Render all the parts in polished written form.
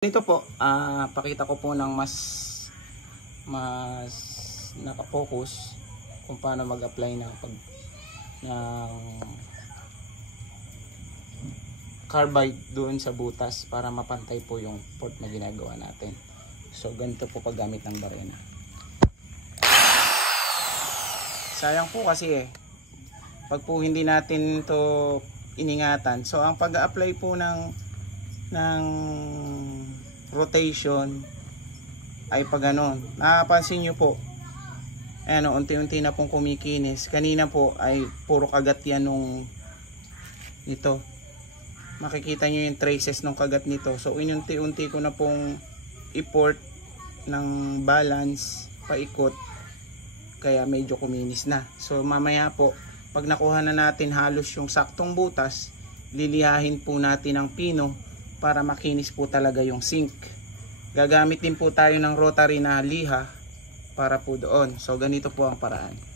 Ito po, pakita ko po ng mas nakapokus kung paano mag-apply ng carbide doon sa butas para mapantay po yung port na ginagawa natin. So ganito po paggamit ng barena. Sayang po kasi pag po hindi natin to iningatan. So ang pag-apply po ng rotation ay pag ganon. Napapansin nyo po, ano, unti-unti na pong kumikinis. Kanina po ay puro kagat yan nito. Makikita nyo yung traces ng kagat nito. So inunti-unti ko na pong i-port ng balance paikot, kaya medyo kuminis na. So mamaya po, pag nakuha na natin halos yung saktong butas, lilihahin po natin ang pino para makinis po talaga yung sink. Gagamit din po tayo ng rotary na liha para po doon. So ganito po ang paraan.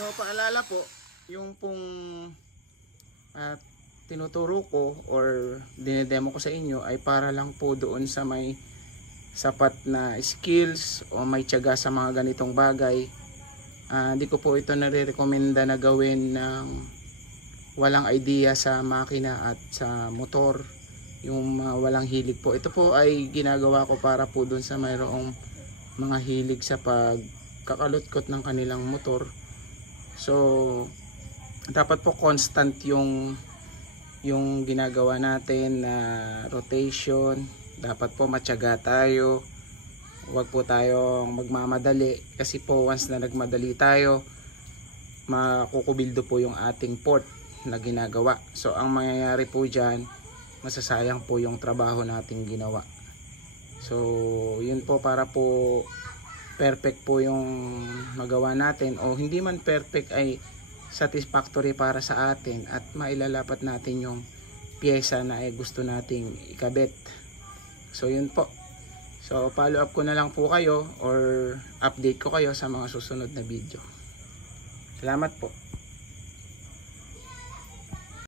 So paalala po, yung pong tinuturo ko or dinedemo ko sa inyo ay para lang po doon sa may sapat na skills o may tiyaga sa mga ganitong bagay. Hindi ko po ito nare-recommenda na gawin ng walang idea sa makina at sa motor, yung walang hilig po. Ito po ay ginagawa ko para po doon sa mayroong mga hilig sa pagkakalutkot ng kanilang motor. So dapat po constant yung ginagawa natin na rotation. Dapat po matyaga tayo. Huwag po tayong magmamadali, kasi po once na nagmadali tayo, makukubildo po yung ating port na ginagawa. So ang mangyayari po dyan, masasayang po yung trabaho nating ginawa. So yun po, para po perfect po yung magawa natin, o hindi man perfect ay satisfactory para sa atin at mailalapat natin yung pyesa na gusto nating ikabit. So yun po. So follow up ko na lang po kayo or update ko kayo sa mga susunod na video. Salamat po.